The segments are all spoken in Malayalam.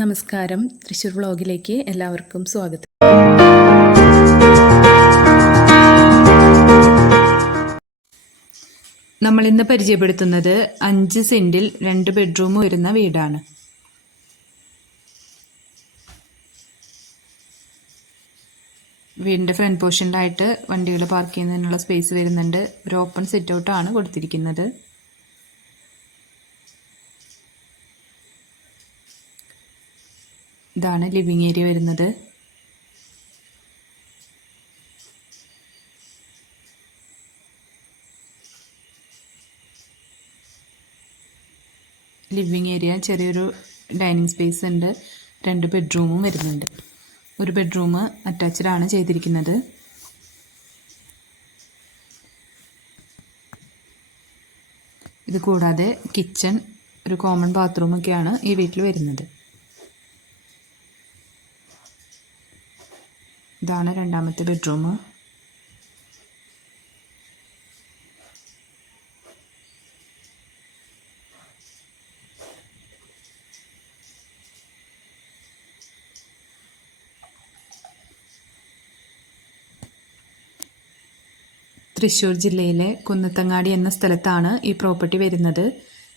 നമസ്കാരം. തൃശ്ശൂർ വ്ളോഗിലേക്ക് എല്ലാവർക്കും സ്വാഗതം. നമ്മൾ ഇന്ന് പരിചയപ്പെടുത്തുന്നത് അഞ്ച് സെന്റിൽ രണ്ട് ബെഡ്റൂം വരുന്ന വീടാണ്. വീടിന്റെ ഫ്രണ്ട് പോർഷനിലായിട്ട് വണ്ടികൾ പാർക്ക് ചെയ്യുന്നതിനുള്ള സ്പേസ് വരുന്നുണ്ട്. ഒരു ഓപ്പൺ സിറ്റ് ഔട്ടാണ് കൊടുത്തിരിക്കുന്നത്. ഇതാണ് ലിവിങ് ഏരിയ വരുന്നത്. ലിവിങ് ഏരിയ ചെറിയൊരു ഡൈനിങ് സ്പേസ് ഉണ്ട്. രണ്ട് ബെഡ്റൂമും വരുന്നുണ്ട്. ഒരു ബെഡ്റൂം അറ്റാച്ച്ഡ് ആണ് ചെയ്തിരിക്കുന്നത്. ഇത് കൂടാതെ കിച്ചൺ ഒരു കോമൺ ബാത്റൂമൊക്കെയാണ് ഈ വീട്ടിൽ വരുന്നത്. ഇതാണ് രണ്ടാമത്തെ ബെഡ്റൂം. തൃശ്ശൂർ ജില്ലയിലെ കുന്നത്തങ്ങാടി എന്ന സ്ഥലത്താണ് ഈ പ്രോപ്പർട്ടി വരുന്നത്.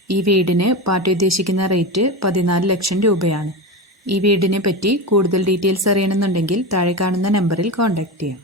ഈ വീടിന് പാർട്ടി ഉദ്ദേശിക്കുന്ന റേറ്റ് പതിനാല് ലക്ഷം രൂപയാണ്. ഈ വീടിനെ പറ്റി കൂടുതൽ ഡീറ്റെയിൽസ് അറിയണമെന്നുണ്ടെങ്കിൽ താഴെ കാണുന്ന നമ്പറിൽ കോൺടാക്റ്റ് ചെയ്യാം.